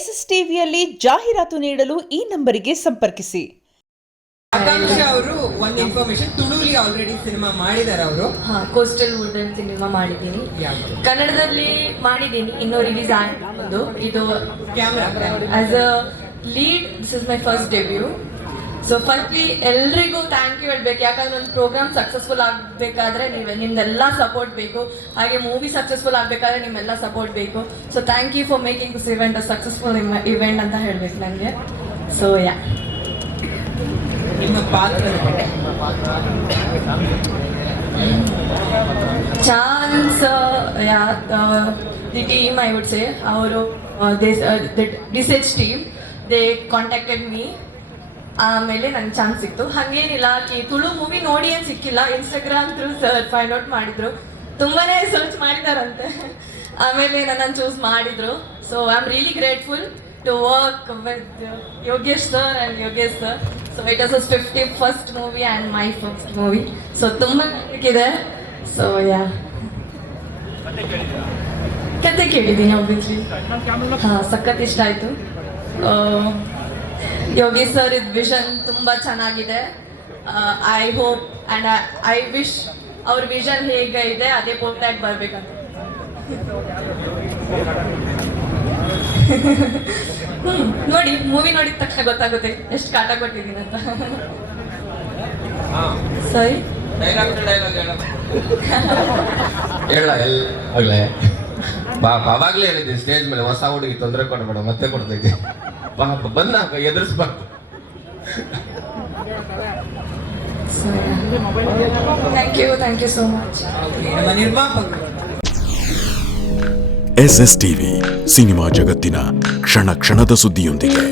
SSTVಯಲ್ಲಿ ಜಾಹೀರಾತು ನೀಡಲು ಈ ನಂಬರಿಗೆ ಸಂಪರ್ಕಿಸಿ. ಆಕಾಂಕ್ಷ ಅವರು ಒಂದು ಇನ್ಫಾರ್ಮೇಶನ್, ತುಳುಲಿ ಆಲ್ರೆಡಿ ಸಿನಿಮಾ ಮಾಡಿದಾರೆ ಅವರು. ಕೋಸ್ಟಲ್ ವುಡ್ ಸಿನಿಮಾ ಮಾಡಿದ್ದೀನಿ, ಕನ್ನಡದಲ್ಲಿ ಮಾಡಿದ್ದೀನಿ, ಇನ್ನೂ ರಿಲೀಸ್ ಆಗಿದ್ದು. ಇದು camera as a lead, this is my first debut. So firstly ಎಲ್ರಿಗೂ ಥ್ಯಾಂಕ್ ಯು ಹೇಳ್ಬೇಕು, ಯಾಕಂದ್ರೆ ಒಂದು ಪ್ರೋಗ್ರಾಮ್ ಸಕ್ಸಸ್ಫುಲ್ ಆಗಬೇಕಾದ್ರೆ ನಿಮ್ದೆಲ್ಲ ಸಪೋರ್ಟ್ ಬೇಕು, ಹಾಗೆ ಮೂವಿ ಸಕ್ಸಸ್ಫುಲ್ ಆಗಬೇಕಾದ್ರೆ ನಿಮ್ಮೆಲ್ಲ ಸಪೋರ್ಟ್ ಬೇಕು. So thank you for making this event a successful event ಅಂತ ಹೇಳ್ಬೇಕು ನನಗೆ. ಸೊ ಯಾ, ನಿಮ್ಮ ಪಾತ್ರ chance the team, I would say ಅವರು research team, they contacted me. ಆಮೇಲೆ ನಂಗೆ ಚಾನ್ಸ್ ಸಿಕ್ತು. ಹಾಗೇನಿಲ್ಲ ತುಳು ಮೂವಿ ನೋಡಿ ಏನು ಸಿಕ್ಕಿಲ್ಲ, ಇನ್ಸ್ಟಾಗ್ರಾಮ್ ಥ್ರೂ ಫೈಂಡ್ ಔಟ್ ಮಾಡಿದ್ರು, ತುಂಬಾನೇ ಸರ್ಚ್ ಮಾಡಿದಾರಂತೆ, ಆಮೇಲೆ ನನ್ನನ್ನು ಚೂಸ್ ಮಾಡಿದ್ರು. So I am really grateful to work with Yogesh sir and Yogesh sir. So it was his 51st movie and my first movie. So tumba ಇದೆ. So yeah. ಕತೆ ಕೇಳಿದ್ದೀನಿ obviously. ಸಖತ್ ಇಷ್ಟ ಆಯಿತು. ಯೋಗೇಶ್ ಸರ್ ಇದ್ ವಿಷನ್ ತುಂಬಾ ಚೆನ್ನಾಗಿದೆ. I hope and I wish ಅವ್ರ ವಿಷನ್ ಹೇಗೆ ಇದೆ ಅದೇ ಪೋರ್ಟ್ರಾಗಿ ಬರ್ಬೇಕಂತ. ನೋಡಿ, ಮೂವಿ ನೋಡಿದ ತಕ್ಷಣ ಗೊತ್ತಾಗುತ್ತೆ ಎಷ್ಟು ಕಾಟ ಕೊಟ್ಟಿದ್ದೀನಿ ಅಂತ. ಸರಿ, ಅವಾಗ್ಲೇ ಹೇಳಿದ್ದೆ ಸ್ಟೇಜ್ ಮೇಲೆ, ಹೊಸ ಹುಡುಗಿ ತೊಂದರೆ ಕೊಡಬೇಡ, ಮತ್ತೆ ಕೊಡ್ತಾ ಇದ್ದೆ, ಬಂದಾಗ ಎದುರಿಸ್ಬಾರ್ದು. Thank you so much. ನಮ್ಮ ನಿರ್ಮಾಪಕರು SSTV ಸಿನಿಮಾ ಜಗತ್ತಿನ ಕ್ಷಣ ಕ್ಷಣದ ಸುದ್ದಿಯೊಂದಿಗೆ.